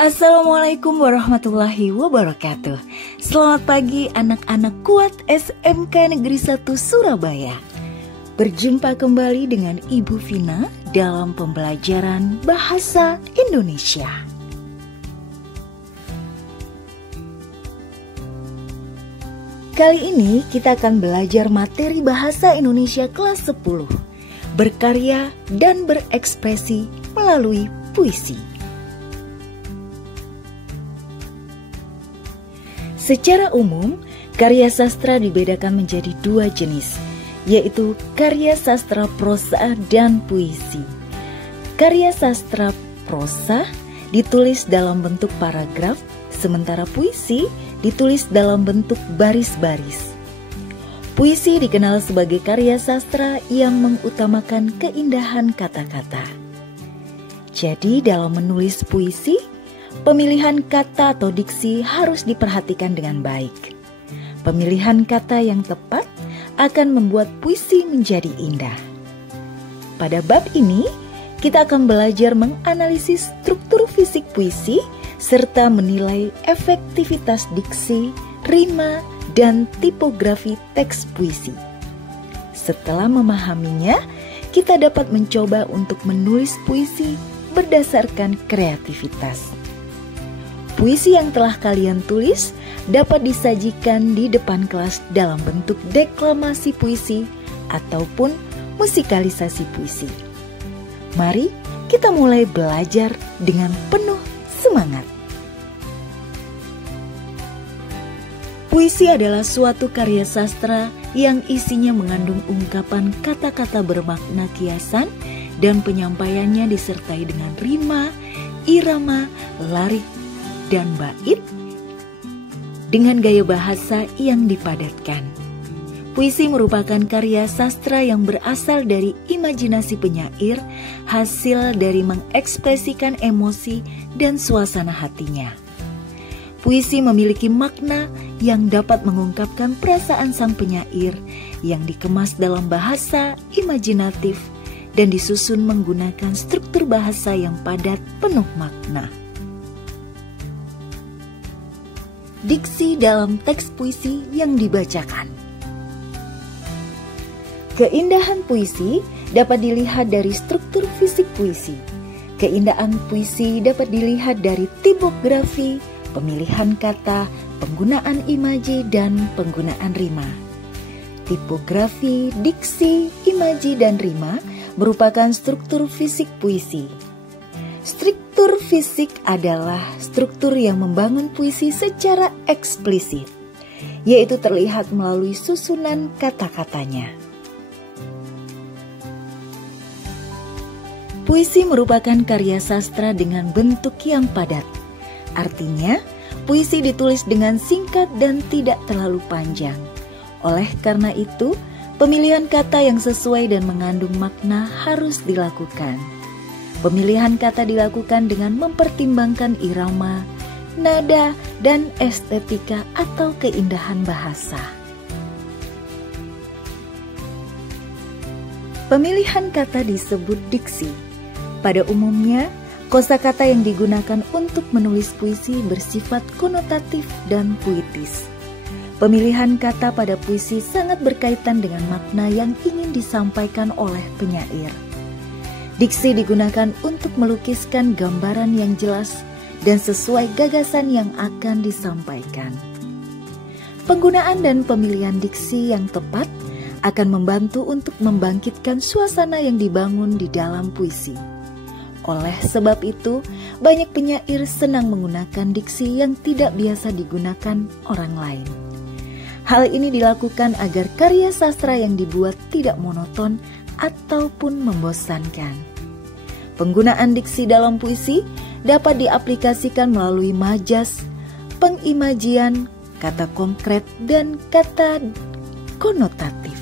Assalamualaikum warahmatullahi wabarakatuh. Selamat pagi anak-anak kuat SMK Negeri 1 Surabaya. Berjumpa kembali dengan Ibu Vina dalam pembelajaran Bahasa Indonesia. Kali ini kita akan belajar materi Bahasa Indonesia kelas 10, berkarya dan berekspresi melalui puisi. Secara umum, karya sastra dibedakan menjadi dua jenis, yaitu karya sastra prosa dan puisi. Karya sastra prosa ditulis dalam bentuk paragraf, sementara puisi ditulis dalam bentuk baris-baris. Puisi dikenal sebagai karya sastra yang mengutamakan keindahan kata-kata. Jadi dalam menulis puisi, pemilihan kata atau diksi harus diperhatikan dengan baik. Pemilihan kata yang tepat akan membuat puisi menjadi indah. Pada bab ini, kita akan belajar menganalisis struktur fisik puisi serta menilai efektivitas diksi, rima, dan tipografi teks puisi. Setelah memahaminya, kita dapat mencoba untuk menulis puisi berdasarkan kreativitas. Puisi yang telah kalian tulis dapat disajikan di depan kelas dalam bentuk deklamasi puisi ataupun musikalisasi puisi. Mari kita mulai belajar dengan penuh semangat. Puisi adalah suatu karya sastra yang isinya mengandung ungkapan kata-kata bermakna kiasan dan penyampaiannya disertai dengan rima, irama, larik, dan bait dengan gaya bahasa yang dipadatkan. Puisi merupakan karya sastra yang berasal dari imajinasi penyair, hasil dari mengekspresikan emosi dan suasana hatinya. Puisi memiliki makna yang dapat mengungkapkan perasaan sang penyair yang dikemas dalam bahasa imajinatif dan disusun menggunakan struktur bahasa yang padat penuh makna. Diksi dalam teks puisi yang dibacakan. Keindahan puisi dapat dilihat dari struktur fisik puisi. Keindahan puisi dapat dilihat dari tipografi, pemilihan kata, penggunaan imaji, dan penggunaan rima. Tipografi, diksi, imaji, dan rima merupakan struktur fisik puisi. Struktur fisik adalah struktur yang membangun puisi secara eksplisit, yaitu terlihat melalui susunan kata-katanya. Puisi merupakan karya sastra dengan bentuk yang padat. Artinya, puisi ditulis dengan singkat dan tidak terlalu panjang. Oleh karena itu, pemilihan kata yang sesuai dan mengandung makna harus dilakukan. Pemilihan kata dilakukan dengan mempertimbangkan irama, nada, dan estetika atau keindahan bahasa. Pemilihan kata disebut diksi. Pada umumnya, kosakata yang digunakan untuk menulis puisi bersifat konotatif dan puitis. Pemilihan kata pada puisi sangat berkaitan dengan makna yang ingin disampaikan oleh penyair. Diksi digunakan untuk melukiskan gambaran yang jelas dan sesuai gagasan yang akan disampaikan. Penggunaan dan pemilihan diksi yang tepat akan membantu untuk membangkitkan suasana yang dibangun di dalam puisi. Oleh sebab itu, banyak penyair senang menggunakan diksi yang tidak biasa digunakan orang lain. Hal ini dilakukan agar karya sastra yang dibuat tidak monoton ataupun membosankan. Penggunaan diksi dalam puisi dapat diaplikasikan melalui majas, pengimajian, kata konkret, dan kata konotatif.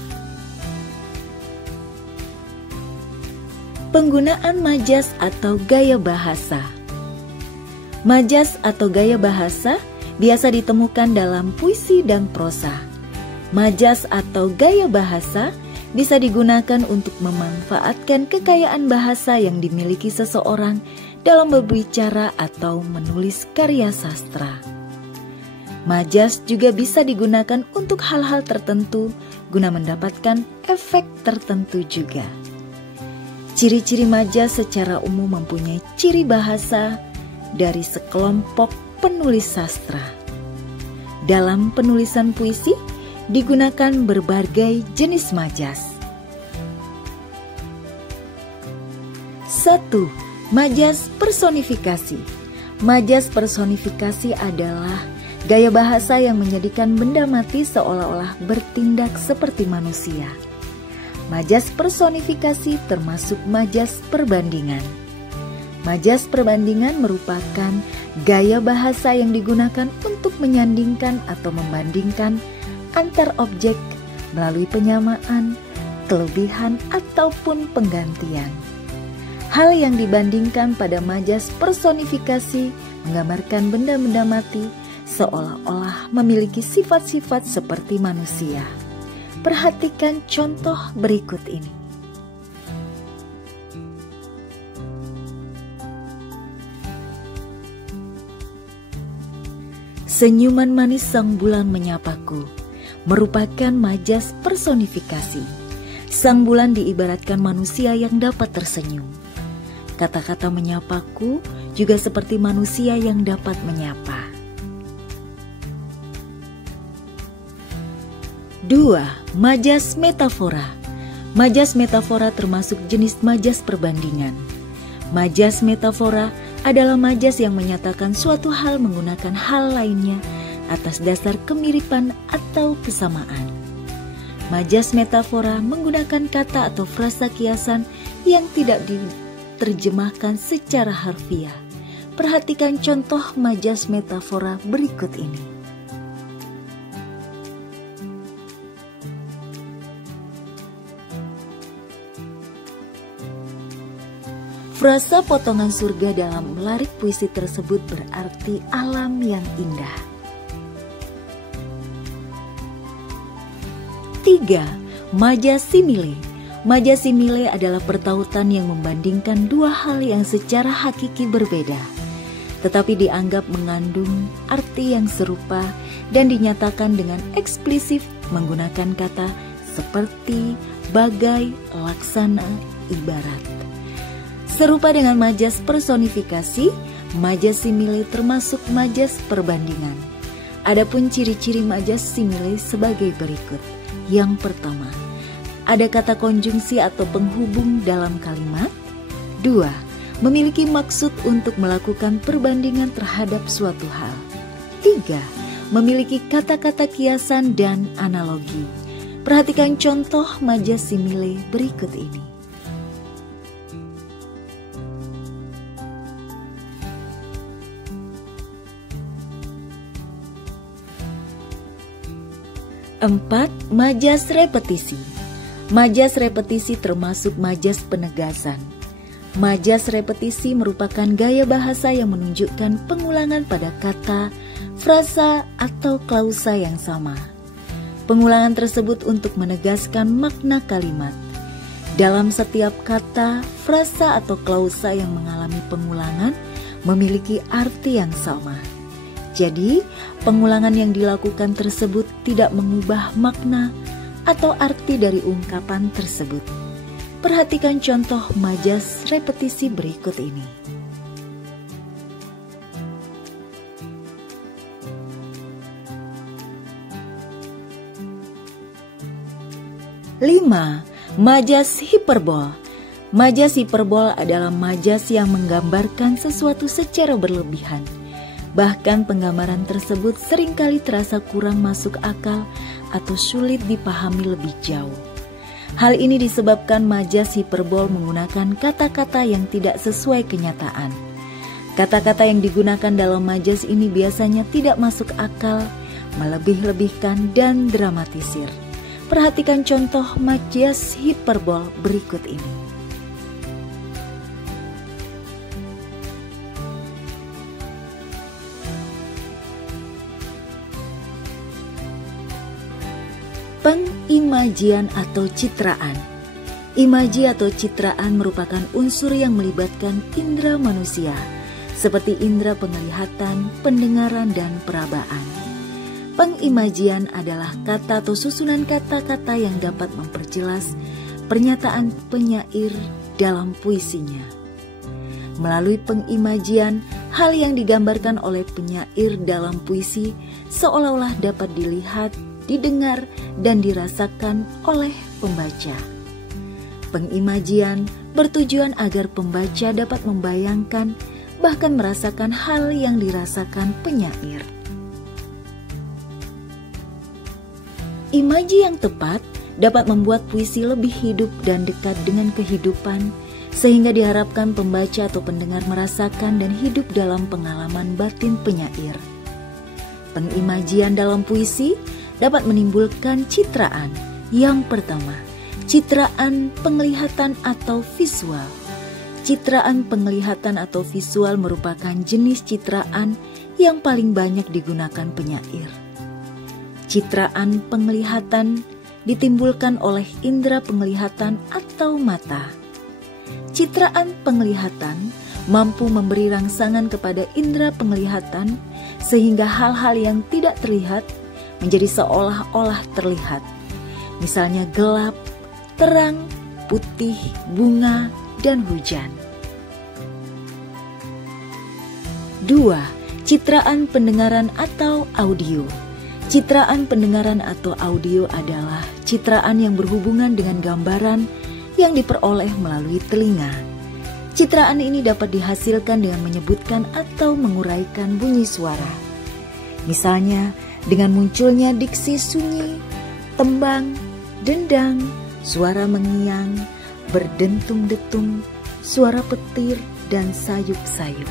Penggunaan majas atau gaya bahasa. Majas atau gaya bahasa biasa ditemukan dalam puisi dan prosa. Majas atau gaya bahasa bisa digunakan untuk memanfaatkan kekayaan bahasa yang dimiliki seseorang dalam berbicara atau menulis karya sastra. Majas juga bisa digunakan untuk hal-hal tertentu guna mendapatkan efek tertentu juga. Ciri-ciri majas secara umum mempunyai ciri bahasa dari sekelompok penulis sastra. Dalam penulisan puisi digunakan berbagai jenis majas. 1. Majas personifikasi. Majas personifikasi adalah gaya bahasa yang menjadikan benda mati seolah-olah bertindak seperti manusia. Majas personifikasi termasuk majas perbandingan. Majas perbandingan merupakan gaya bahasa yang digunakan untuk menyandingkan atau membandingkan antar objek melalui penyamaan, kelebihan, ataupun penggantian. Hal yang dibandingkan pada majas personifikasi menggambarkan benda-benda mati seolah-olah memiliki sifat-sifat seperti manusia. Perhatikan contoh berikut ini. Senyuman manis sang bulan menyapaku merupakan majas personifikasi. Sang bulan diibaratkan manusia yang dapat tersenyum. Kata-kata menyapaku juga seperti manusia yang dapat menyapa. 2. Majas metafora. Majas metafora termasuk jenis majas perbandingan. Majas metafora adalah majas yang menyatakan suatu hal menggunakan hal lainnya atas dasar kemiripan atau kesamaan. Majas metafora menggunakan kata atau frasa kiasan yang tidak diterjemahkan secara harfiah. Perhatikan contoh majas metafora berikut ini. Frasa potongan surga dalam melarik puisi tersebut berarti alam yang indah. 3. Majas simile. Majas simile adalah pertautan yang membandingkan dua hal yang secara hakiki berbeda, tetapi dianggap mengandung arti yang serupa dan dinyatakan dengan eksplisit menggunakan kata seperti, bagai, laksana, ibarat. Serupa dengan majas personifikasi, majas simile termasuk majas perbandingan. Adapun ciri-ciri majas simile sebagai berikut. Yang pertama, ada kata konjungsi atau penghubung dalam kalimat. 2. Memiliki maksud untuk melakukan perbandingan terhadap suatu hal. 3. Memiliki kata-kata kiasan dan analogi. Perhatikan contoh majas simile berikut ini. 4. Majas repetisi. Majas repetisi termasuk majas penegasan. Majas repetisi merupakan gaya bahasa yang menunjukkan pengulangan pada kata, frasa, atau klausa yang sama. Pengulangan tersebut untuk menegaskan makna kalimat. Dalam setiap kata, frasa, atau klausa yang mengalami pengulangan memiliki arti yang sama. Jadi, pengulangan yang dilakukan tersebut tidak mengubah makna atau arti dari ungkapan tersebut. Perhatikan contoh majas repetisi berikut ini. 5. Majas hiperbol. Majas hiperbol adalah majas yang menggambarkan sesuatu secara berlebihan. Bahkan penggambaran tersebut seringkali terasa kurang masuk akal atau sulit dipahami lebih jauh. Hal ini disebabkan majas hiperbol menggunakan kata-kata yang tidak sesuai kenyataan. Kata-kata yang digunakan dalam majas ini biasanya tidak masuk akal, melebih-lebihkan, dan dramatisir. Perhatikan contoh majas hiperbol berikut ini. Pengimajian atau citraan. Imaji atau citraan merupakan unsur yang melibatkan indera manusia, seperti indera penglihatan, pendengaran, dan perabaan. Pengimajian adalah kata atau susunan kata-kata yang dapat memperjelas pernyataan penyair dalam puisinya. Melalui pengimajian, hal yang digambarkan oleh penyair dalam puisi seolah-olah dapat dilihat, didengar, dan dirasakan oleh pembaca. Pengimajian bertujuan agar pembaca dapat membayangkan, bahkan merasakan hal yang dirasakan penyair. Imaji yang tepat dapat membuat puisi lebih hidup dan dekat dengan kehidupan, sehingga diharapkan pembaca atau pendengar merasakan dan hidup dalam pengalaman batin penyair. Pengimajian dalam puisi dapat menimbulkan citraan. Yang pertama, citraan penglihatan atau visual. Citraan penglihatan atau visual merupakan jenis citraan yang paling banyak digunakan penyair. Citraan penglihatan ditimbulkan oleh indera penglihatan atau mata. Citraan penglihatan mampu memberi rangsangan kepada indera penglihatan sehingga hal-hal yang tidak terlihat menjadi seolah-olah terlihat. Misalnya gelap, terang, putih, bunga, dan hujan. 2. Citraan pendengaran atau audio. Citraan pendengaran atau audio adalah citraan yang berhubungan dengan gambaran yang diperoleh melalui telinga. Citraan ini dapat dihasilkan dengan menyebutkan atau menguraikan bunyi suara. Misalnya, dengan munculnya diksi sunyi, tembang, dendang, suara mengiang, berdentung-detung, suara petir, dan sayup-sayup.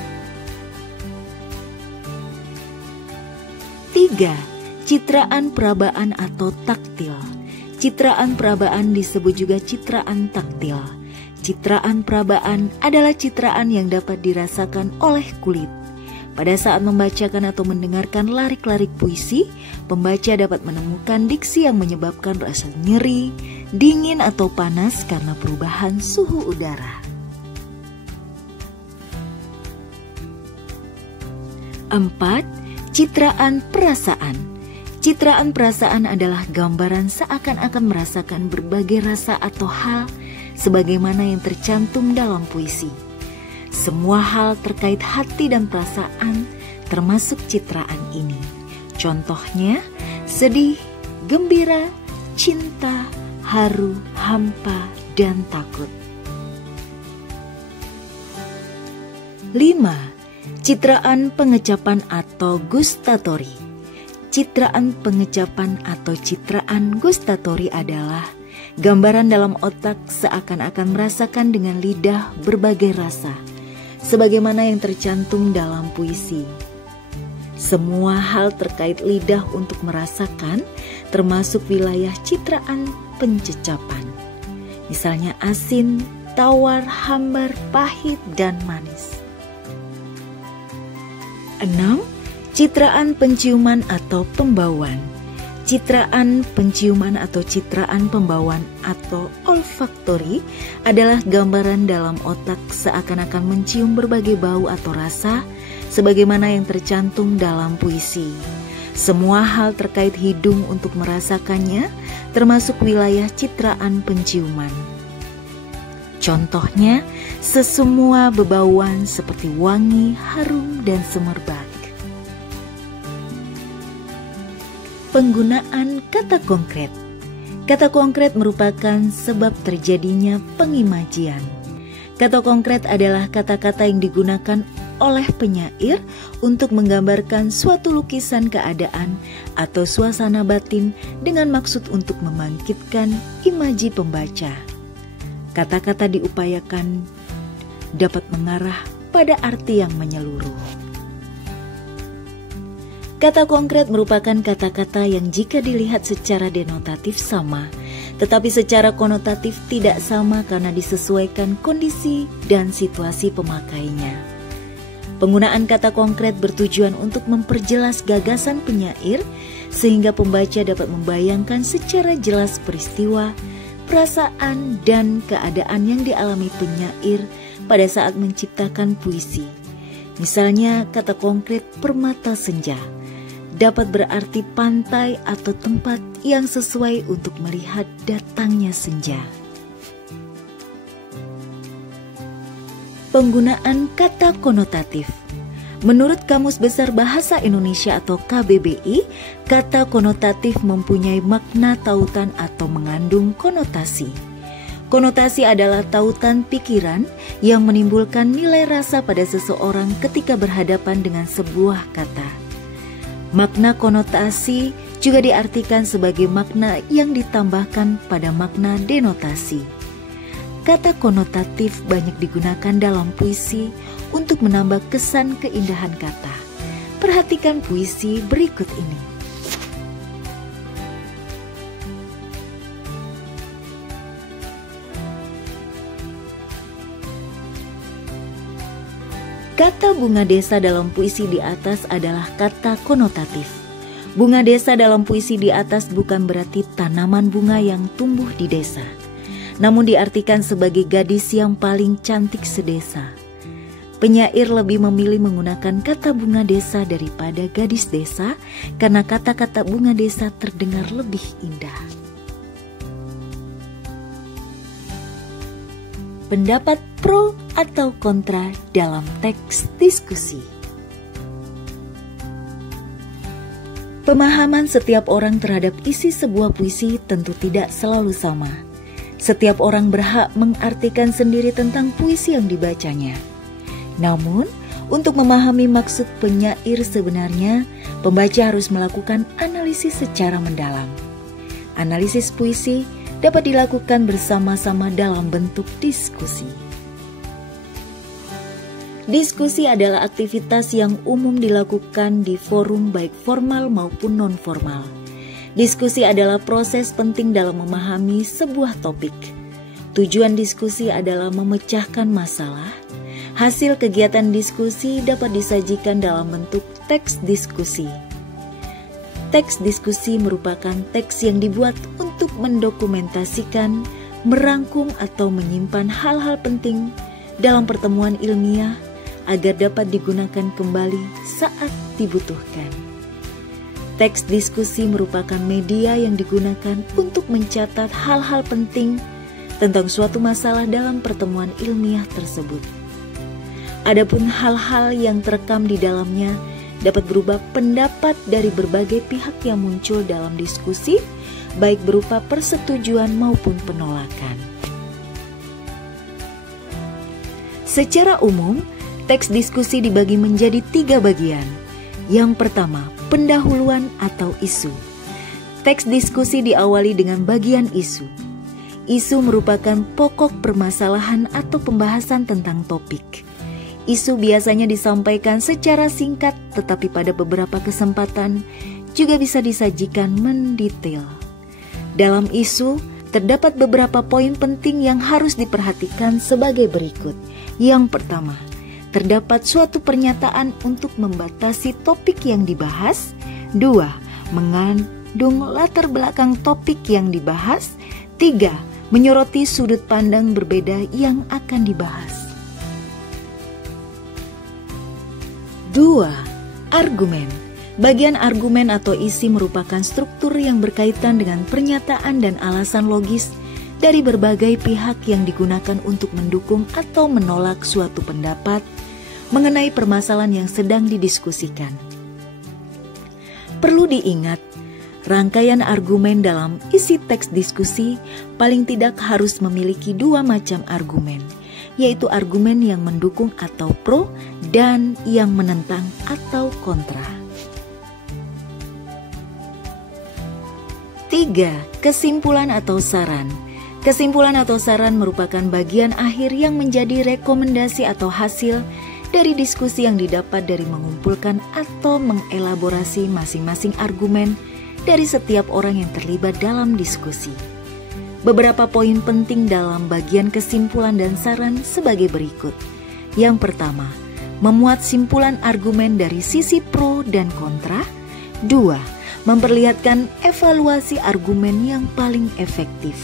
3. Citraan perabaan atau taktil. Citraan perabaan disebut juga citraan taktil. Citraan perabaan adalah citraan yang dapat dirasakan oleh kulit. Pada saat membacakan atau mendengarkan larik-larik puisi, pembaca dapat menemukan diksi yang menyebabkan rasa nyeri, dingin atau panas karena perubahan suhu udara. 4. Citraan perasaan. Citraan perasaan adalah gambaran seakan-akan merasakan berbagai rasa atau hal sebagaimana yang tercantum dalam puisi. Semua hal terkait hati dan perasaan termasuk citraan ini. Contohnya, sedih, gembira, cinta, haru, hampa, dan takut. 5. Citraan pengecapan atau gustatori. Citraan pengecapan atau citraan gustatori adalah gambaran dalam otak seakan-akan merasakan dengan lidah berbagai rasa, sebagaimana yang tercantum dalam puisi. Semua hal terkait lidah untuk merasakan termasuk wilayah citraan pencecapan. Misalnya asin, tawar, hambar, pahit, dan manis. 6. Citraan penciuman atau pembauan. Citraan penciuman atau citraan pembauan atau olfaktori adalah gambaran dalam otak seakan-akan mencium berbagai bau atau rasa sebagaimana yang tercantum dalam puisi. Semua hal terkait hidung untuk merasakannya termasuk wilayah citraan penciuman. Contohnya, sesemua bebauan seperti wangi, harum, dan semerbak. Penggunaan kata konkret. Kata konkret merupakan sebab terjadinya pengimajian. Kata konkret adalah kata-kata yang digunakan oleh penyair untuk menggambarkan suatu lukisan keadaan atau suasana batin dengan maksud untuk membangkitkan imaji pembaca. Kata-kata diupayakan dapat mengarah pada arti yang menyeluruh. Kata konkret merupakan kata-kata yang jika dilihat secara denotatif sama, tetapi secara konotatif tidak sama karena disesuaikan kondisi dan situasi pemakainya. Penggunaan kata konkret bertujuan untuk memperjelas gagasan penyair sehingga pembaca dapat membayangkan secara jelas peristiwa, perasaan, dan keadaan yang dialami penyair pada saat menciptakan puisi. Misalnya kata konkret permata senja dapat berarti pantai atau tempat yang sesuai untuk melihat datangnya senja. Penggunaan kata konotatif. Menurut Kamus Besar Bahasa Indonesia atau KBBI, kata konotatif mempunyai makna tautan atau mengandung konotasi. Konotasi adalah tautan pikiran yang menimbulkan nilai rasa pada seseorang ketika berhadapan dengan sebuah kata. Makna konotasi juga diartikan sebagai makna yang ditambahkan pada makna denotasi. Kata konotatif banyak digunakan dalam puisi untuk menambah kesan keindahan kata. Perhatikan puisi berikut ini. Kata bunga desa dalam puisi di atas adalah kata konotatif. Bunga desa dalam puisi di atas bukan berarti tanaman bunga yang tumbuh di desa, namun diartikan sebagai gadis yang paling cantik sedesa. Penyair lebih memilih menggunakan kata bunga desa daripada gadis desa karena kata-kata bunga desa terdengar lebih indah. Pendapat pro atau kontra dalam teks diskusi. Pemahaman setiap orang terhadap isi sebuah puisi tentu tidak selalu sama. Setiap orang berhak mengartikan sendiri tentang puisi yang dibacanya. Namun, untuk memahami maksud penyair sebenarnya, pembaca harus melakukan analisis secara mendalam. Analisis puisi dapat dilakukan bersama-sama dalam bentuk diskusi. Diskusi adalah aktivitas yang umum dilakukan di forum baik formal maupun non-formal. Diskusi adalah proses penting dalam memahami sebuah topik. Tujuan diskusi adalah memecahkan masalah. Hasil kegiatan diskusi dapat disajikan dalam bentuk teks diskusi. Teks diskusi merupakan teks yang dibuat untuk mendokumentasikan, merangkum atau menyimpan hal-hal penting dalam pertemuan ilmiah agar dapat digunakan kembali saat dibutuhkan. Teks diskusi merupakan media yang digunakan untuk mencatat hal-hal penting tentang suatu masalah dalam pertemuan ilmiah tersebut. Adapun hal-hal yang terekam di dalamnya dapat berupa pendapat dari berbagai pihak yang muncul dalam diskusi, baik berupa persetujuan maupun penolakan. Secara umum, teks diskusi dibagi menjadi 3 bagian. Yang pertama, pendahuluan atau isu. Teks diskusi diawali dengan bagian isu. Isu merupakan pokok permasalahan atau pembahasan tentang topik. Isu biasanya disampaikan secara singkat, tetapi pada beberapa kesempatan juga bisa disajikan mendetail. Dalam isu, terdapat beberapa poin penting yang harus diperhatikan sebagai berikut. Yang pertama, terdapat suatu pernyataan untuk membatasi topik yang dibahas. 2. Mengandung latar belakang topik yang dibahas. 3. Menyoroti sudut pandang berbeda yang akan dibahas. 2. Argumen. Bagian argumen atau isi merupakan struktur yang berkaitan dengan pernyataan dan alasan logis dari berbagai pihak yang digunakan untuk mendukung atau menolak suatu pendapat mengenai permasalahan yang sedang didiskusikan. Perlu diingat, rangkaian argumen dalam isi teks diskusi paling tidak harus memiliki 2 macam argumen, yaitu argumen yang mendukung atau pro dan yang menentang atau kontra. 3. Kesimpulan atau saran. Kesimpulan atau saran merupakan bagian akhir yang menjadi rekomendasi atau hasil dari diskusi yang didapat dari mengumpulkan atau mengelaborasi masing-masing argumen dari setiap orang yang terlibat dalam diskusi. Beberapa poin penting dalam bagian kesimpulan dan saran sebagai berikut. Yang pertama, memuat simpulan argumen dari sisi pro dan kontra. 2. Memperlihatkan evaluasi argumen yang paling efektif.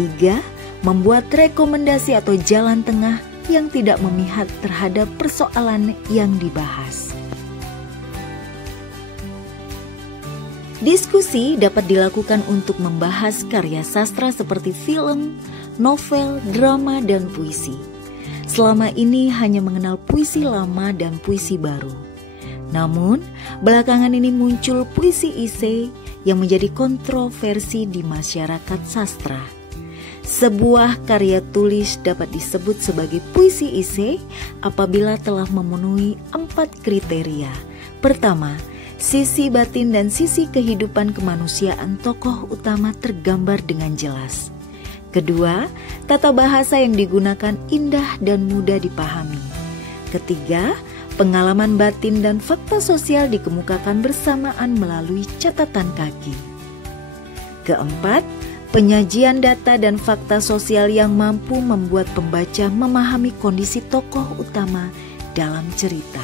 Ketiga, membuat rekomendasi atau jalan tengah yang tidak memihak terhadap persoalan yang dibahas. Diskusi dapat dilakukan untuk membahas karya sastra seperti film, novel, drama, dan puisi. Selama ini hanya mengenal puisi lama dan puisi baru. Namun, belakangan ini muncul puisi esai yang menjadi kontroversi di masyarakat sastra. Sebuah karya tulis dapat disebut sebagai puisi esai apabila telah memenuhi 4 kriteria. Pertama, sisi batin dan sisi kehidupan kemanusiaan tokoh utama tergambar dengan jelas. Kedua, tata bahasa yang digunakan indah dan mudah dipahami. Ketiga, pengalaman batin dan fakta sosial dikemukakan bersamaan melalui catatan kaki. Keempat, penyajian data dan fakta sosial yang mampu membuat pembaca memahami kondisi tokoh utama dalam cerita.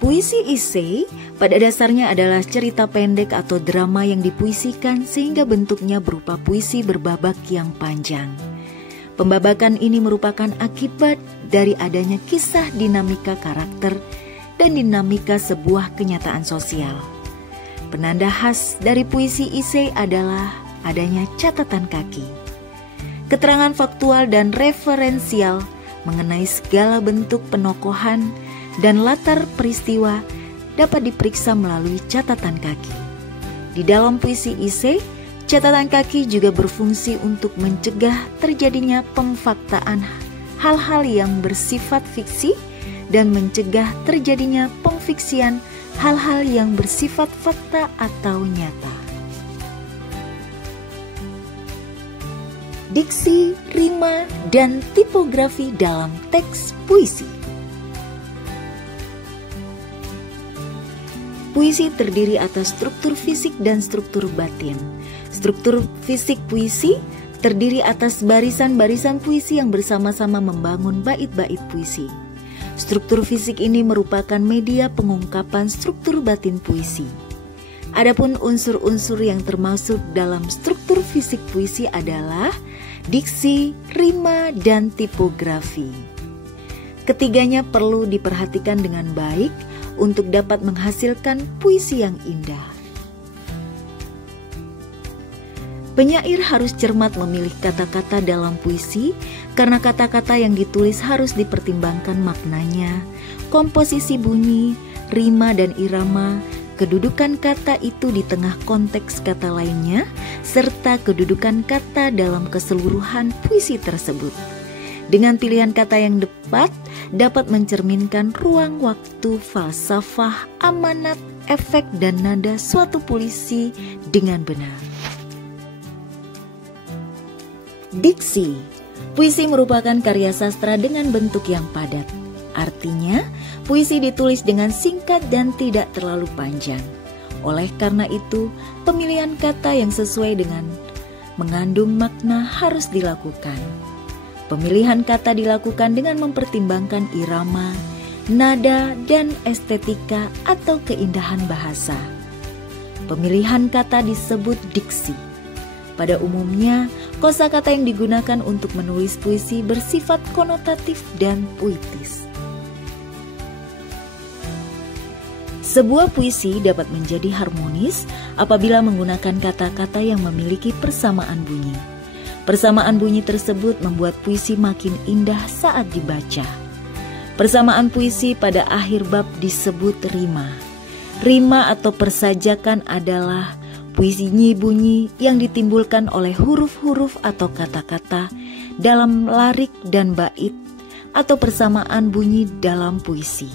Puisi esai pada dasarnya adalah cerita pendek atau drama yang dipuisikan sehingga bentuknya berupa puisi berbabak yang panjang. Pembabakan ini merupakan akibat dari adanya kisah dinamika karakter dan dinamika sebuah kenyataan sosial. Penanda khas dari puisi esai adalah adanya catatan kaki. Keterangan faktual dan referensial mengenai segala bentuk penokohan dan latar peristiwa dapat diperiksa melalui catatan kaki. Di dalam puisi esai, catatan kaki juga berfungsi untuk mencegah terjadinya pemfaktaan hal-hal yang bersifat fiksi dan mencegah terjadinya pemfiksian hal-hal yang bersifat fakta atau nyata. Diksi, rima, dan tipografi dalam teks puisi. Puisi terdiri atas struktur fisik dan struktur batin. Struktur fisik puisi terdiri atas barisan-barisan puisi yang bersama-sama membangun bait-bait puisi. Struktur fisik ini merupakan media pengungkapan struktur batin puisi. Adapun unsur-unsur yang termasuk dalam struktur fisik puisi adalah diksi, rima, dan tipografi. Ketiganya perlu diperhatikan dengan baik untuk dapat menghasilkan puisi yang indah. Penyair harus cermat memilih kata-kata dalam puisi karena kata-kata yang ditulis harus dipertimbangkan maknanya, komposisi bunyi, rima dan irama, kedudukan kata itu di tengah konteks kata lainnya, serta kedudukan kata dalam keseluruhan puisi tersebut. Dengan pilihan kata yang tepat, dapat mencerminkan ruang waktu, falsafah, amanat, efek, dan nada suatu puisi dengan benar. Diksi. Puisi merupakan karya sastra dengan bentuk yang padat. Artinya, puisi ditulis dengan singkat dan tidak terlalu panjang. Oleh karena itu, pemilihan kata yang sesuai dengan mengandung makna harus dilakukan. Pemilihan kata dilakukan dengan mempertimbangkan irama, nada, dan estetika atau keindahan bahasa. Pemilihan kata disebut diksi. Pada umumnya, kosakata yang digunakan untuk menulis puisi bersifat konotatif dan puitis. Sebuah puisi dapat menjadi harmonis apabila menggunakan kata-kata yang memiliki persamaan bunyi. Persamaan bunyi tersebut membuat puisi makin indah saat dibaca. Persamaan puisi pada akhir bab disebut rima. Rima atau persajakan adalah puisi bunyi yang ditimbulkan oleh huruf-huruf atau kata-kata dalam larik dan bait atau persamaan bunyi dalam puisi.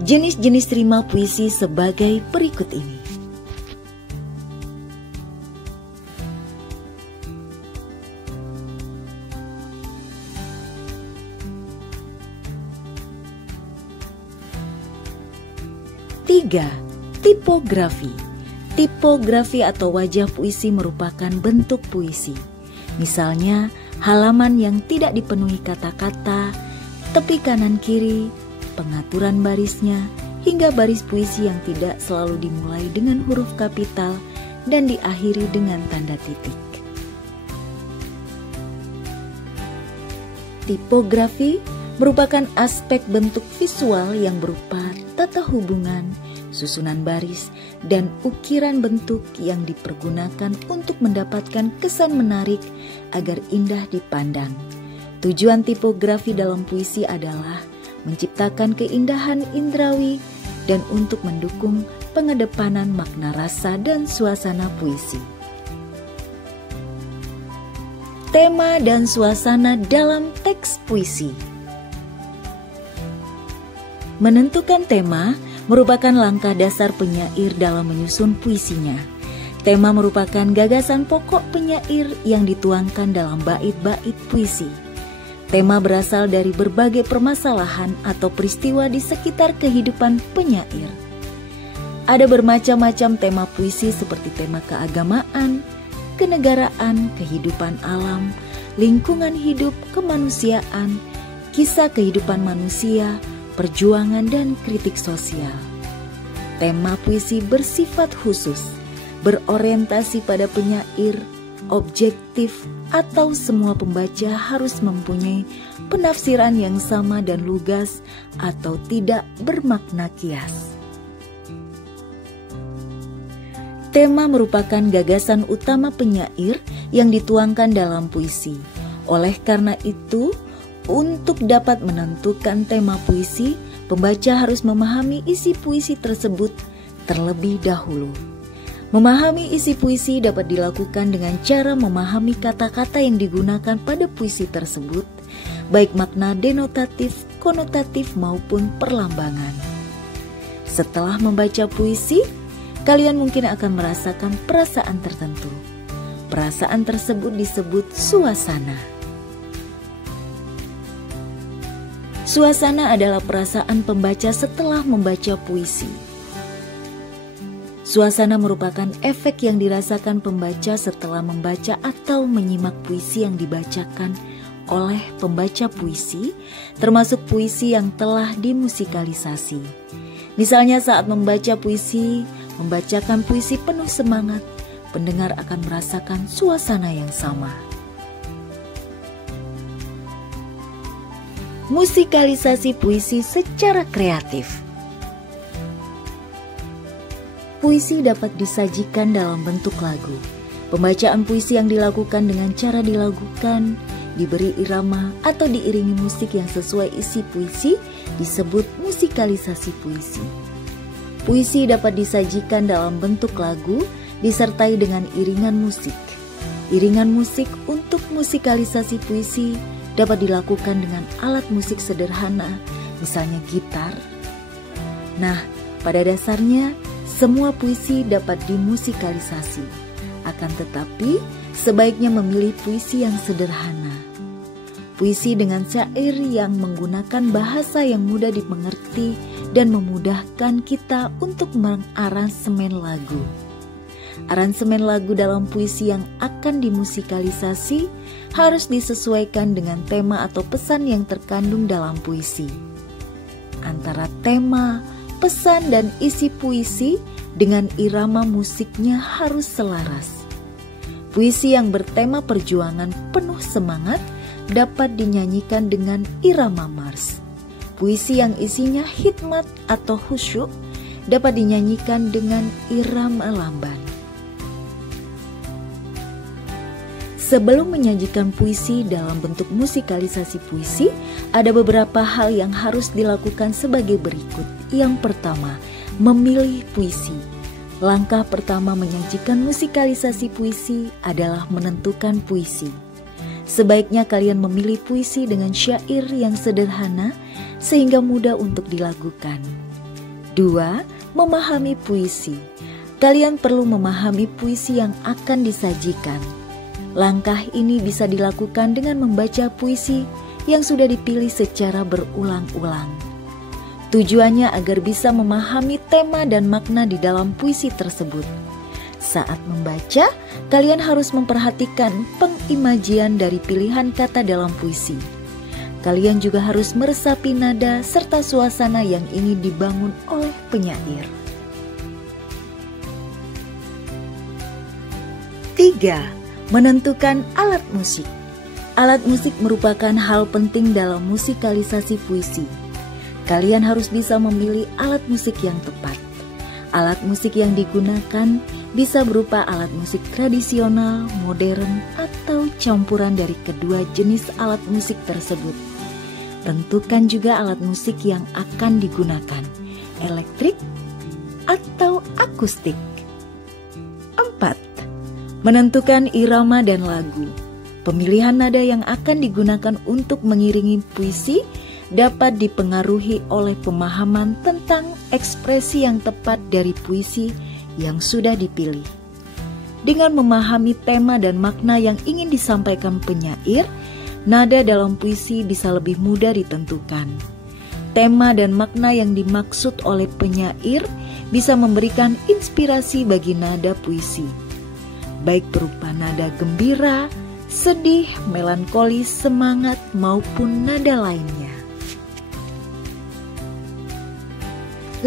Jenis-jenis rima puisi sebagai berikut ini. Tiga, tipografi. Tipografi atau wajah puisi merupakan bentuk puisi. Misalnya, halaman yang tidak dipenuhi kata-kata, tepi kanan kiri, pengaturan barisnya, hingga baris puisi yang tidak selalu dimulai dengan huruf kapital dan diakhiri dengan tanda titik. Tipografi merupakan aspek bentuk visual yang berupa tata hubungan, susunan baris, dan ukiran bentuk yang dipergunakan untuk mendapatkan kesan menarik agar indah dipandang. Tujuan tipografi dalam puisi adalah menciptakan keindahan indrawi dan untuk mendukung pengedepanan makna rasa dan suasana puisi. Tema dan suasana dalam teks puisi. Menentukan tema merupakan langkah dasar penyair dalam menyusun puisinya. Tema merupakan gagasan pokok penyair yang dituangkan dalam bait-bait puisi. Tema berasal dari berbagai permasalahan atau peristiwa di sekitar kehidupan penyair. Ada bermacam-macam tema puisi seperti tema keagamaan, kenegaraan, kehidupan alam, lingkungan hidup, kemanusiaan, kisah kehidupan manusia, perjuangan, dan kritik sosial. Tema puisi bersifat khusus, berorientasi pada penyair, objektif, atau semua pembaca harus mempunyai penafsiran yang sama dan lugas atau tidak bermakna kias. Tema merupakan gagasan utama penyair yang dituangkan dalam puisi. Oleh karena itu, untuk dapat menentukan tema puisi, pembaca harus memahami isi puisi tersebut terlebih dahulu. Memahami isi puisi dapat dilakukan dengan cara memahami kata-kata yang digunakan pada puisi tersebut, baik makna denotatif, konotatif maupun perlambangan. Setelah membaca puisi, kalian mungkin akan merasakan perasaan tertentu. Perasaan tersebut disebut suasana. Suasana adalah perasaan pembaca setelah membaca puisi. Suasana merupakan efek yang dirasakan pembaca setelah membaca atau menyimak puisi yang dibacakan oleh pembaca puisi, termasuk puisi yang telah dimusikalisasi. Misalnya saat membaca puisi, membacakan puisi penuh semangat, pendengar akan merasakan suasana yang sama. Musikalisasi puisi secara kreatif. Puisi dapat disajikan dalam bentuk lagu. Pembacaan puisi yang dilakukan dengan cara dilagukan, diberi irama, atau diiringi musik yang sesuai isi puisi disebut musikalisasi puisi. Puisi dapat disajikan dalam bentuk lagu disertai dengan iringan musik. Iringan musik untuk musikalisasi puisi dapat dilakukan dengan alat musik sederhana, misalnya gitar. Nah, pada dasarnya semua puisi dapat dimusikalisasi, akan tetapi sebaiknya memilih puisi yang sederhana. Puisi dengan syair yang menggunakan bahasa yang mudah dimengerti dan memudahkan kita untuk mengaransemen lagu. Aransemen lagu dalam puisi yang akan dimusikalisasi harus disesuaikan dengan tema atau pesan yang terkandung dalam puisi. Antara tema, pesan, dan isi puisi dengan irama musiknya harus selaras. Puisi yang bertema perjuangan penuh semangat dapat dinyanyikan dengan irama mars. Puisi yang isinya hikmat atau khusyuk dapat dinyanyikan dengan irama lamban. Sebelum menyajikan puisi dalam bentuk musikalisasi puisi, ada beberapa hal yang harus dilakukan sebagai berikut. Yang pertama, memilih puisi. Langkah pertama menyajikan musikalisasi puisi adalah menentukan puisi. Sebaiknya kalian memilih puisi dengan syair yang sederhana sehingga mudah untuk dilakukan. 2. Memahami puisi. Kalian perlu memahami puisi yang akan disajikan. Langkah ini bisa dilakukan dengan membaca puisi yang sudah dipilih secara berulang-ulang. Tujuannya agar bisa memahami tema dan makna di dalam puisi tersebut. Saat membaca, kalian harus memperhatikan pengimajian dari pilihan kata dalam puisi. Kalian juga harus meresapi nada serta suasana yang ingin dibangun oleh penyair. 3. Menentukan alat musik. Alat musik merupakan hal penting dalam musikalisasi puisi. Kalian harus bisa memilih alat musik yang tepat. Alat musik yang digunakan bisa berupa alat musik tradisional, modern, atau campuran dari kedua jenis alat musik tersebut. Tentukan juga alat musik yang akan digunakan, elektrik atau akustik. 4. Menentukan irama dan lagu. Pemilihan nada yang akan digunakan untuk mengiringi puisi dapat dipengaruhi oleh pemahaman tentang ekspresi yang tepat dari puisi yang sudah dipilih. Dengan memahami tema dan makna yang ingin disampaikan penyair, nada dalam puisi bisa lebih mudah ditentukan. Tema dan makna yang dimaksud oleh penyair bisa memberikan inspirasi bagi nada puisi, baik berupa nada gembira, sedih, melankolis, semangat, maupun nada lainnya.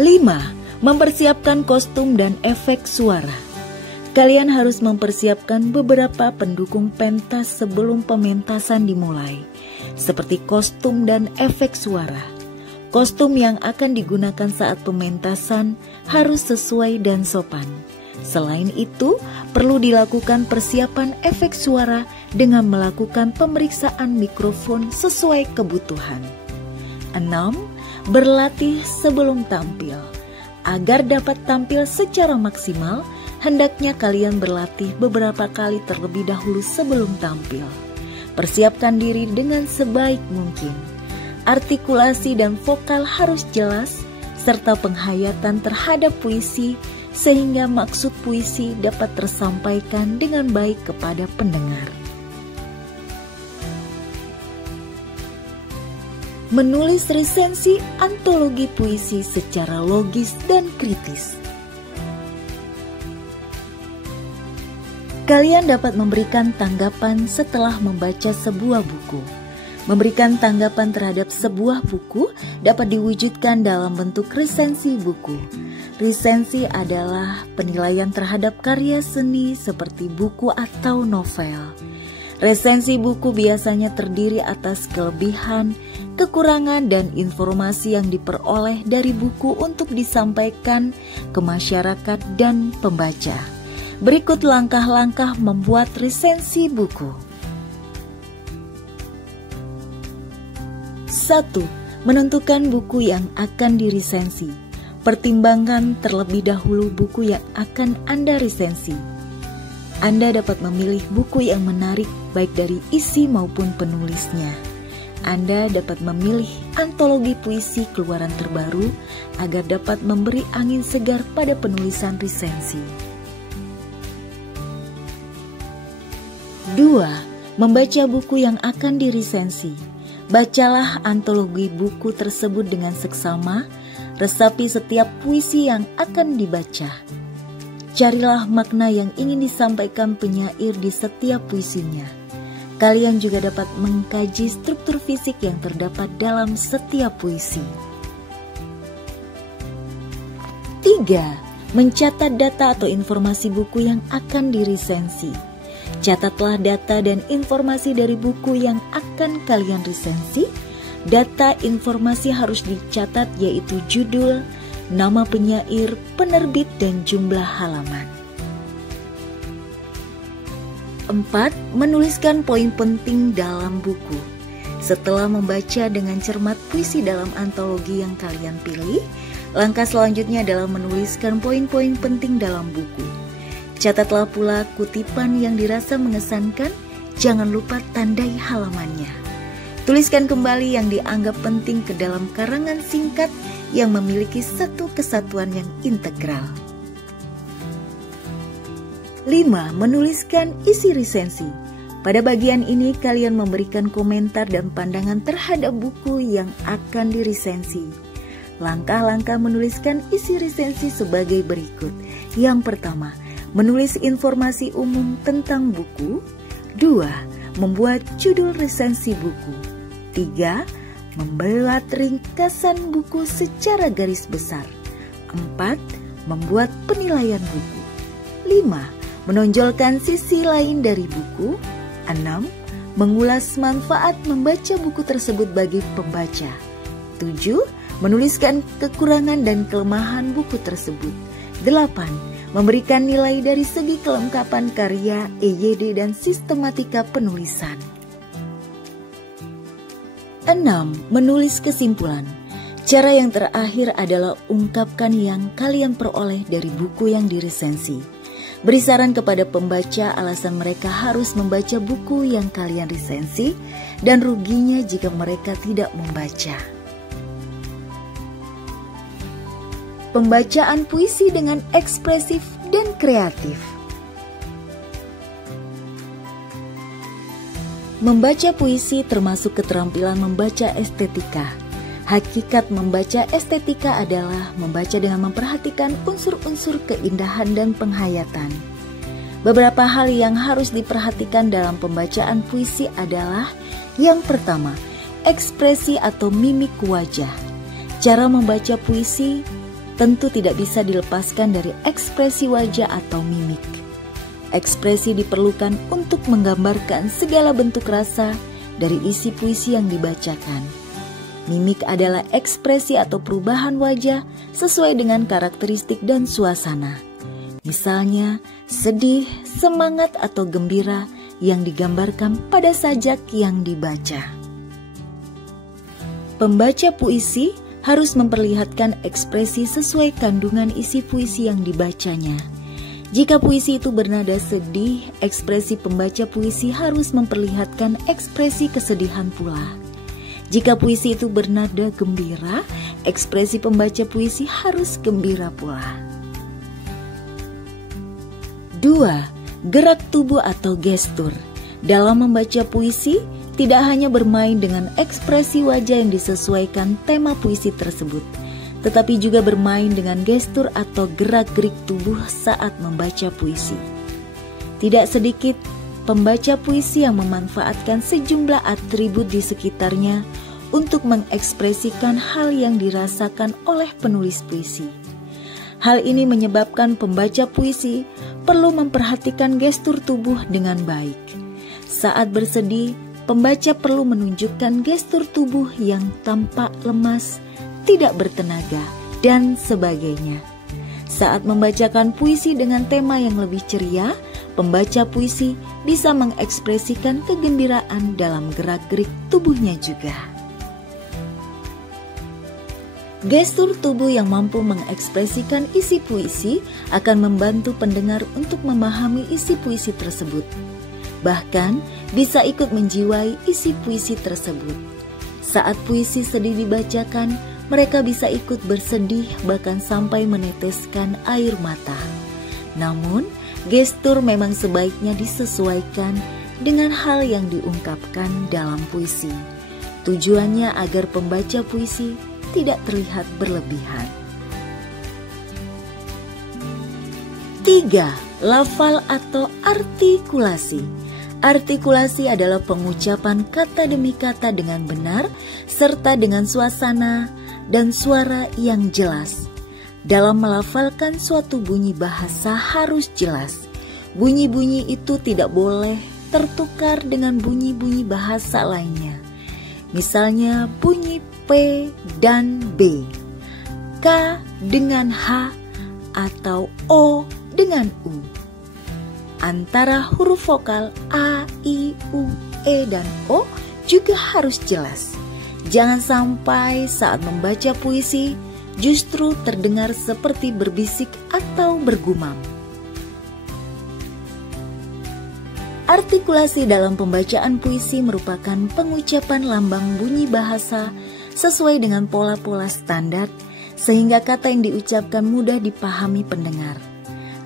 5. Mempersiapkan kostum dan efek suara. Kalian harus mempersiapkan beberapa pendukung pentas sebelum pementasan dimulai, seperti kostum dan efek suara. Kostum yang akan digunakan saat pementasan harus sesuai dan sopan. Selain itu, perlu dilakukan persiapan efek suara dengan melakukan pemeriksaan mikrofon sesuai kebutuhan. 6. Berlatih sebelum tampil. Agar dapat tampil secara maksimal, hendaknya kalian berlatih beberapa kali terlebih dahulu sebelum tampil. Persiapkan diri dengan sebaik mungkin. Artikulasi dan vokal harus jelas, serta penghayatan terhadap puisi, sehingga maksud puisi dapat tersampaikan dengan baik kepada pendengar. Menulis resensi antologi puisi secara logis dan kritis. Kalian dapat memberikan tanggapan setelah membaca sebuah buku. Memberikan tanggapan terhadap sebuah buku dapat diwujudkan dalam bentuk resensi buku. Resensi adalah penilaian terhadap karya seni seperti buku atau novel. Resensi buku biasanya terdiri atas kelebihan, kekurangan, dan informasi yang diperoleh dari buku untuk disampaikan ke masyarakat dan pembaca. Berikut langkah-langkah membuat resensi buku. 1. Menentukan buku yang akan diresensi. Pertimbangkan terlebih dahulu buku yang akan Anda resensi. Anda dapat memilih buku yang menarik baik dari isi maupun penulisnya. Anda dapat memilih antologi puisi keluaran terbaru agar dapat memberi angin segar pada penulisan resensi. 2. Membaca buku yang akan diresensi. Bacalah antologi buku tersebut dengan seksama, resapi setiap puisi yang akan dibaca. Carilah makna yang ingin disampaikan penyair di setiap puisinya. Kalian juga dapat mengkaji struktur fisik yang terdapat dalam setiap puisi. 3. Mencatat data atau informasi buku yang akan diresensi. Catatlah data dan informasi dari buku yang akan kalian resensi. Data informasi harus dicatat, yaitu judul, nama penyair, penerbit, dan jumlah halaman. 4. Menuliskan poin penting dalam buku. Setelah membaca dengan cermat puisi dalam antologi yang kalian pilih, langkah selanjutnya adalah menuliskan poin-poin penting dalam buku. Catatlah pula kutipan yang dirasa mengesankan, jangan lupa tandai halamannya. Tuliskan kembali yang dianggap penting ke dalam karangan singkat yang memiliki satu kesatuan yang integral. 5. Menuliskan isi resensi. Pada bagian ini kalian memberikan komentar dan pandangan terhadap buku yang akan diresensi. Langkah-langkah menuliskan isi resensi sebagai berikut. Yang pertama, menulis informasi umum tentang buku. 2. Membuat judul resensi buku. 3. Membuat ringkasan buku secara garis besar. 4. Membuat penilaian buku. 5. Menonjolkan sisi lain dari buku. 6. Mengulas manfaat membaca buku tersebut bagi pembaca. 7. Menuliskan kekurangan dan kelemahan buku tersebut. 8. Memberikan nilai dari segi kelengkapan karya, EYD, dan sistematika penulisan. 6. Menulis kesimpulan. Cara yang terakhir adalah ungkapkan yang kalian peroleh dari buku yang diresensi. Beri saran kepada pembaca alasan mereka harus membaca buku yang kalian resensi dan ruginya jika mereka tidak membaca. Pembacaan puisi dengan ekspresif dan kreatif. Membaca puisi termasuk keterampilan membaca estetika. Hakikat membaca estetika adalah membaca dengan memperhatikan unsur-unsur keindahan dan penghayatan. Beberapa hal yang harus diperhatikan dalam pembacaan puisi adalah: yang pertama, ekspresi atau mimik wajah. Cara membaca puisi tentu tidak bisa dilepaskan dari ekspresi wajah atau mimik. Ekspresi diperlukan untuk menggambarkan segala bentuk rasa dari isi puisi yang dibacakan. Mimik adalah ekspresi atau perubahan wajah sesuai dengan karakteristik dan suasana. Misalnya, sedih, semangat, atau gembira yang digambarkan pada sajak yang dibaca. Pembaca puisi harus memperlihatkan ekspresi sesuai kandungan isi puisi yang dibacanya. Jika puisi itu bernada sedih, ekspresi pembaca puisi harus memperlihatkan ekspresi kesedihan pula. Jika puisi itu bernada gembira, ekspresi pembaca puisi harus gembira pula. 2. Gerak tubuh atau gestur. Dalam membaca puisi, tidak hanya bermain dengan ekspresi wajah yang disesuaikan tema puisi tersebut, tetapi juga bermain dengan gestur atau gerak-gerik tubuh saat membaca puisi. Tidak sedikit pembaca puisi yang memanfaatkan sejumlah atribut di sekitarnya untuk mengekspresikan hal yang dirasakan oleh penulis puisi. Hal ini menyebabkan pembaca puisi perlu memperhatikan gestur tubuh dengan baik. Saat bersedih, pembaca perlu menunjukkan gestur tubuh yang tampak lemas, tidak bertenaga, dan sebagainya. Saat membacakan puisi dengan tema yang lebih ceria, pembaca puisi bisa mengekspresikan kegembiraan dalam gerak-gerik tubuhnya juga. Gestur tubuh yang mampu mengekspresikan isi puisi akan membantu pendengar untuk memahami isi puisi tersebut. Bahkan bisa ikut menjiwai isi puisi tersebut. Saat puisi sedih dibacakan, mereka bisa ikut bersedih bahkan sampai meneteskan air mata. Namun, gestur memang sebaiknya disesuaikan dengan hal yang diungkapkan dalam puisi. Tujuannya agar pembaca puisi tidak terlihat berlebihan. 3. Lafal atau artikulasi. Artikulasi adalah pengucapan kata demi kata dengan benar serta dengan suasana dan suara yang jelas. Dalam melafalkan suatu bunyi bahasa harus jelas. Bunyi-bunyi itu tidak boleh tertukar dengan bunyi-bunyi bahasa lainnya. Misalnya bunyi P dan B, K dengan H, atau O dengan U. Antara huruf vokal A, I, U, E, dan O juga harus jelas. Jangan sampai saat membaca puisi justru terdengar seperti berbisik atau bergumam. Artikulasi dalam pembacaan puisi merupakan pengucapan lambang bunyi bahasa sesuai dengan pola-pola standar sehingga kata yang diucapkan mudah dipahami pendengar.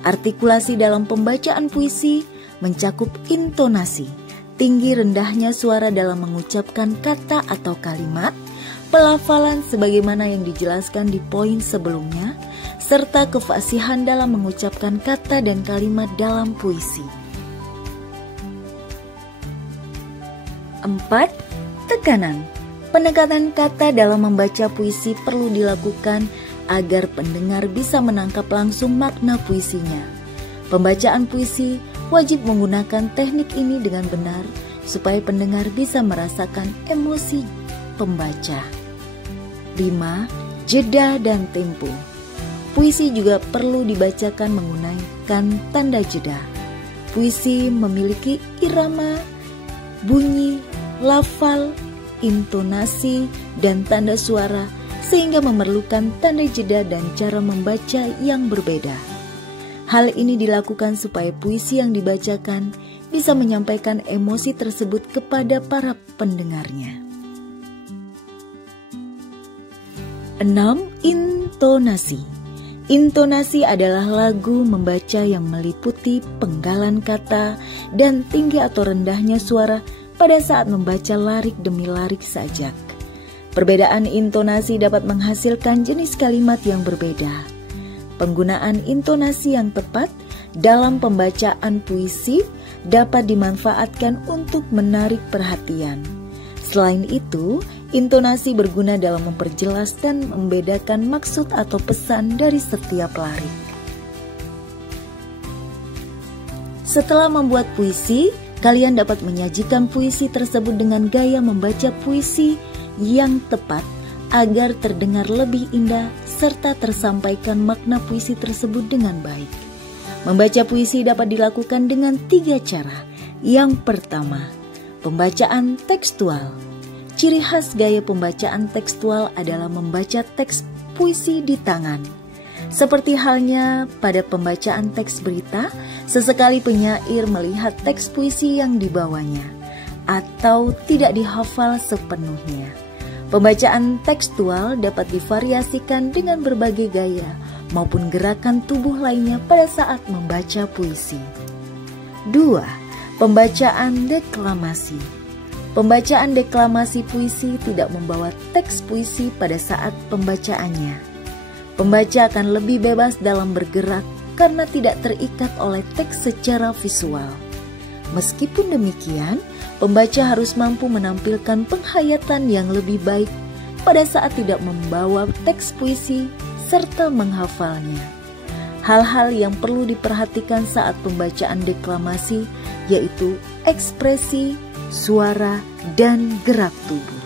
Artikulasi dalam pembacaan puisi mencakup intonasi, tinggi rendahnya suara dalam mengucapkan kata atau kalimat, pelafalan sebagaimana yang dijelaskan di poin sebelumnya, serta kefasihan dalam mengucapkan kata dan kalimat dalam puisi. 4. Tekanan. Pendekatan kata dalam membaca puisi perlu dilakukan agar pendengar bisa menangkap langsung makna puisinya. Pembacaan puisi wajib menggunakan teknik ini dengan benar supaya pendengar bisa merasakan emosi pembaca. 5. Jeda dan tempo. Puisi juga perlu dibacakan menggunakan tanda jeda. Puisi memiliki irama, bunyi, lafal, intonasi, dan tanda suara sehingga memerlukan tanda jeda dan cara membaca yang berbeda. Hal ini dilakukan supaya puisi yang dibacakan bisa menyampaikan emosi tersebut kepada para pendengarnya. 6. Intonasi. Intonasi adalah lagu membaca yang meliputi penggalan kata dan tinggi atau rendahnya suara pada saat membaca larik demi larik sajak. Perbedaan intonasi dapat menghasilkan jenis kalimat yang berbeda. Penggunaan intonasi yang tepat dalam pembacaan puisi dapat dimanfaatkan untuk menarik perhatian. Selain itu, intonasi berguna dalam memperjelas dan membedakan maksud atau pesan dari setiap larik. Setelah membuat puisi, kalian dapat menyajikan puisi tersebut dengan gaya membaca puisi yang tepat agar terdengar lebih indah serta tersampaikan makna puisi tersebut dengan baik. Membaca puisi dapat dilakukan dengan 3 cara. Yang pertama, pembacaan tekstual. Ciri khas gaya pembacaan tekstual adalah membaca teks puisi di tangan. Seperti halnya pada pembacaan teks berita, sesekali penyair melihat teks puisi yang dibawanya atau tidak dihafal sepenuhnya. Pembacaan tekstual dapat divariasikan dengan berbagai gaya maupun gerakan tubuh lainnya pada saat membaca puisi. 2. Pembacaan deklamasi. Pembacaan deklamasi puisi tidak membawa teks puisi pada saat pembacaannya. Pembaca akan lebih bebas dalam bergerak karena tidak terikat oleh teks secara visual. Meskipun demikian, pembaca harus mampu menampilkan penghayatan yang lebih baik pada saat tidak membawa teks puisi serta menghafalnya. Hal-hal yang perlu diperhatikan saat pembacaan deklamasi yaitu ekspresi, suara, dan gerak tubuh.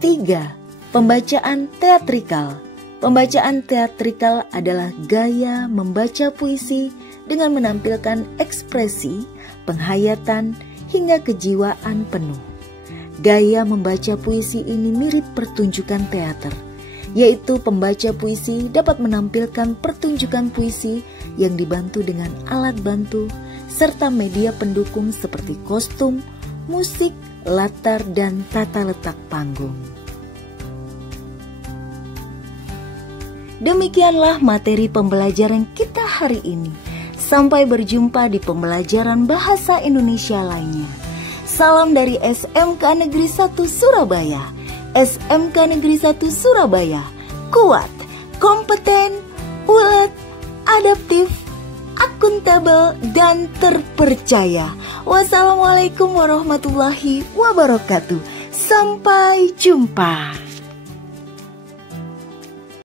3. Pembacaan teatrikal. Pembacaan teatrikal adalah gaya membaca puisi dengan menampilkan ekspresi, penghayatan, hingga kejiwaan penuh. Gaya membaca puisi ini mirip pertunjukan teater, yaitu pembaca puisi dapat menampilkan pertunjukan puisi yang dibantu dengan alat bantu serta media pendukung seperti kostum, musik, latar, dan tata letak panggung. Demikianlah materi pembelajaran kita hari ini. Sampai berjumpa di pembelajaran bahasa Indonesia lainnya. Salam dari SMK Negeri 1 Surabaya. SMK Negeri 1 Surabaya, kuat, kompeten, ulet, adaptif, akuntabel, dan terpercaya. Wassalamualaikum warahmatullahi wabarakatuh. Sampai jumpa.